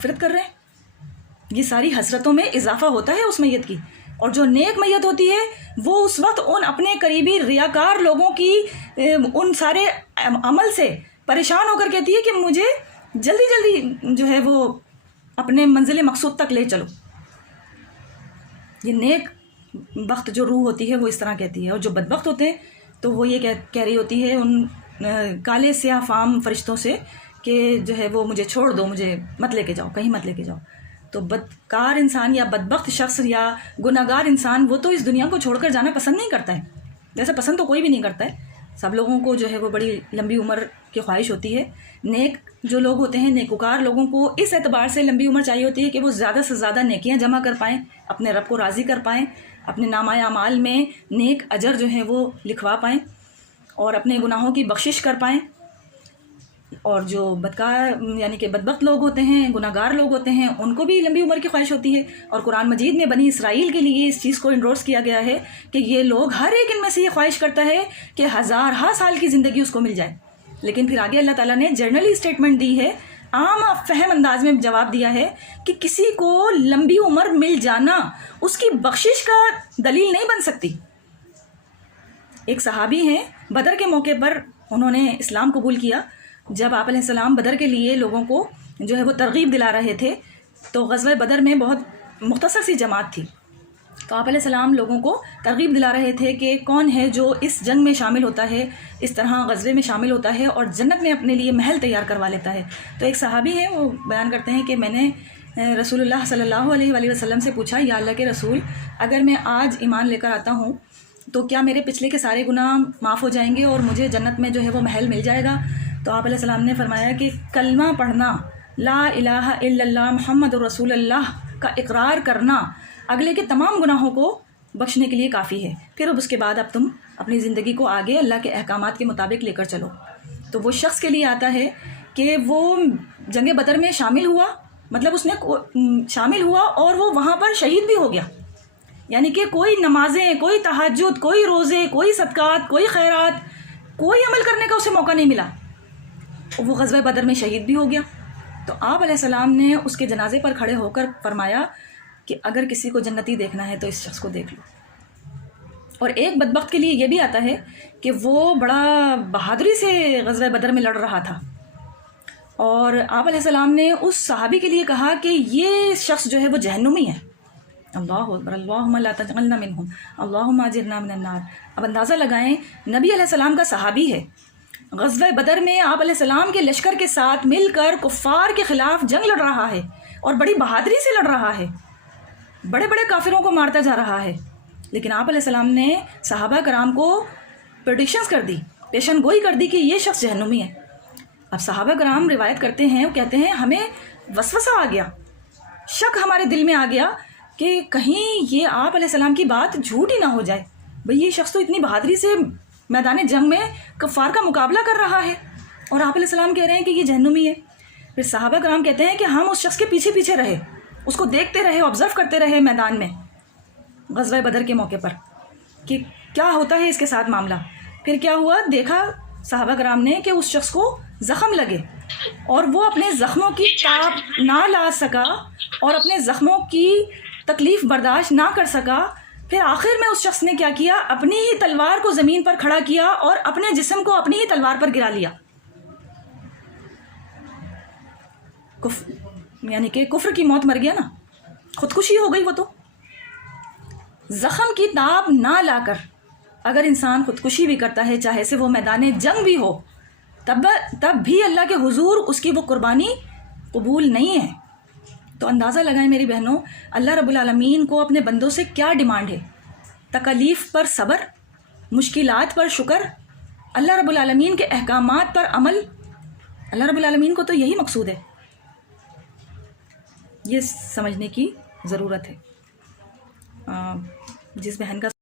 مغفرت کر رہے ہیں۔ یہ ساری حسرتوں میں اضافہ ہوتا ہے اس میت کی، اور جو نیک میت ہوتی ہے وہ اس وقت ان اپنے قریبی ریاکار لوگوں کی ان سارے عمل سے پریشان ہو کر کہتی ہے کہ مجھے جلدی جلدی جو ہے وہ اپنے منزل مقصود تک لے چلو۔ یہ نیک بخت جو روح ہوتی ہے وہ اس طرح کہتی ہے، اور جو بدبخت ہوتے ہیں تو وہ یہ کہہ رہی ہوتی ہے ان کالے سیاہ فام فرشتوں سے کہ جو ہے وہ مجھے چھوڑ دو، مجھے مت لے کے جاؤ، کہیں مت لے کے جاؤ۔ تو بدکار انسان یا بدبخت شخص یا گناہگار انسان وہ تو اس دنیا کو چھوڑ کر جانا پسند نہیں کرتا ہے، جیسے پسند تو کوئی بھی نہیں کرتا ہے، سب لوگوں کو جو ہے وہ بڑی لمبی عمر کی خواہش ہوتی ہے۔ نیک جو لوگ ہوتے ہیں، نیکوکار لوگوں کو اس اعتبار سے لمبی عمر چاہیے ہوتی ہے کہ وہ زیادہ سے زیادہ نیکیاں جمع کر پائیں، اپنے رب کو راضی کر پائیں، اپنے نامہ اعمال میں نیک اجر جو ہیں وہ لکھوا پائیں اور اپنے گناہوں کی بخشش کر پائیں۔ اور جو بدکار یعنی کہ بدبخت لوگ ہوتے ہیں، گناہگار لوگ ہوتے ہیں، ان کو بھی لمبی عمر کی خواہش ہوتی ہے، اور قرآن مجید میں بنی اسرائیل کے لیے اس چیز کو انڈورس کیا گیا ہے کہ یہ لوگ ہر ایک ان میں سے یہ خواہش کرتا ہے کہ ہزارہا سال کی زندگی اس کو مل جائے۔ لیکن پھر آگے اللہ تعالیٰ نے جنرلی اسٹیٹمنٹ دی ہے، عام فہم انداز میں جواب دیا ہے کہ کسی کو لمبی عمر مل جانا اس کی بخشش کا دلیل نہیں بن سکتی۔ ایک صحابی ہیں، بدر کے موقع پر انہوں نے اسلام قبول کیا۔ جب آپ علیہ السلام بدر کے لیے لوگوں کو جو ہے وہ ترغیب دلا رہے تھے تو غزوہ بدر میں بہت مختصر سی جماعت تھی، تو آپ علیہ السلام لوگوں کو ترغیب دلا رہے تھے کہ کون ہے جو اس جنگ میں شامل ہوتا ہے، اس طرح غزوے میں شامل ہوتا ہے اور جنت میں اپنے لیے محل تیار کروا لیتا ہے۔ تو ایک صحابی ہیں، وہ بیان کرتے ہیں کہ میں نے رسول اللہ صلی اللہ علیہ وآلہ وسلم سے پوچھا، یا اللہ کے رسول، اگر میں آج ایمان لے کر آتا ہوں تو کیا میرے پچھلے کے سارے گناہ معاف ہو جائیں گے اور مجھے جنت میں جو ہے وہ محل مل جائے گا؟ تو آپ علیہ السلام نے فرمایا کہ کلمہ پڑھنا، لا الہ الا اللہ محمد رسول اللہ کا اقرار کرنا اگلے کے تمام گناہوں کو بخشنے کے لیے کافی ہے، پھر اب اس کے بعد اب تم اپنی زندگی کو آگے اللہ کے احکامات کے مطابق لے کر چلو۔ تو وہ شخص کے لیے آتا ہے کہ وہ جنگ بدر میں شامل ہوا، مطلب اس نے شامل ہوا اور وہ وہاں پر شہید بھی ہو گیا، یعنی کہ کوئی نمازیں، کوئی تہجد، کوئی روزے، کوئی صدقات، کوئی خیرات، کوئی عمل کرنے کا اسے موقع نہیں ملا، وہ غزوہ بدر میں شہید بھی ہو گیا۔ تو آپ علیہ السلام نے اس کے جنازے پر کھڑے ہو کر فرمایا کہ اگر کسی کو جنتی دیکھنا ہے تو اس شخص کو دیکھ لو۔ اور ایک بدبخت کے لیے یہ بھی آتا ہے کہ وہ بڑا بہادری سے غزوہ بدر میں لڑ رہا تھا، اور آپ علیہ السلام نے اس صحابی کے لیے کہا کہ یہ شخص جو ہے وہ جہنمی ہے۔ اللہ اکبر، اللہم لا تجعلنا منہم، اللہم اجرنا من النار۔ اب اندازہ لگائیں، نبی علیہ السلام کا صحابی ہے، غزوہ بدر میں آپ علیہ السلام کے لشکر کے ساتھ مل کر کفار کے خلاف جنگ لڑ رہا ہے اور بڑی بہادری سے لڑ رہا ہے، بڑے بڑے کافروں کو مارتا جا رہا ہے، لیکن آپ علیہ السلام نے صحابہ کرام کو پریڈکشنز کر دی، پیشن گوئی کر دی کہ یہ شخص جہنمی ہے۔ اب صحابہ کرام روایت کرتے ہیں، وہ کہتے ہیں ہمیں وسوسہ آ گیا، شک ہمارے دل میں آ گیا کہ کہیں یہ آپ علیہ السلام کی بات جھوٹ ہی نہ ہو جائے، بھئی یہ شخص تو اتنی بہادری سے میدان جنگ میں کفار کا مقابلہ کر رہا ہے اور آپ علیہ السلام کہہ رہے ہیں کہ یہ جہنمی ہے۔ پھر صحابہ کرام کہتے ہیں کہ ہم اس شخص کے پیچھے پیچھے رہے، اس کو دیکھتے رہے، آبزرو کرتے رہے میدان میں غزوہ بدر کے موقع پر کہ کیا ہوتا ہے اس کے ساتھ معاملہ۔ پھر کیا ہوا، دیکھا صحابہ کرام نے کہ اس شخص کو زخم لگے اور وہ اپنے زخموں کی تاب نہ لا سکا اور اپنے زخموں کی تکلیف برداشت نہ کر سکا۔ پھر آخر میں اس شخص نے کیا کیا، اپنی ہی تلوار کو زمین پر کھڑا کیا اور اپنے جسم کو اپنی ہی تلوار پر گرا لیا، یعنی کہ کفر کی موت، مر گیا نا، خودکشی ہو گئی۔ وہ تو زخم کی تاب نہ لا کر اگر انسان خودکشی بھی کرتا ہے، چاہے سے وہ میدان جنگ بھی ہو، تب بھی اللہ کے حضور اس کی وہ قربانی قبول نہیں ہے۔ تو اندازہ لگائیں میری بہنوں، اللہ رب العالمین کو اپنے بندوں سے کیا ڈیمانڈ ہے؟ تکالیف پر صبر، مشکلات پر شکر، اللہ رب العالمین کے احکامات پر عمل۔ اللہ رب العالمین کو تو یہی مقصود ہے، یہ سمجھنے کی ضرورت ہے۔ جس بہن کا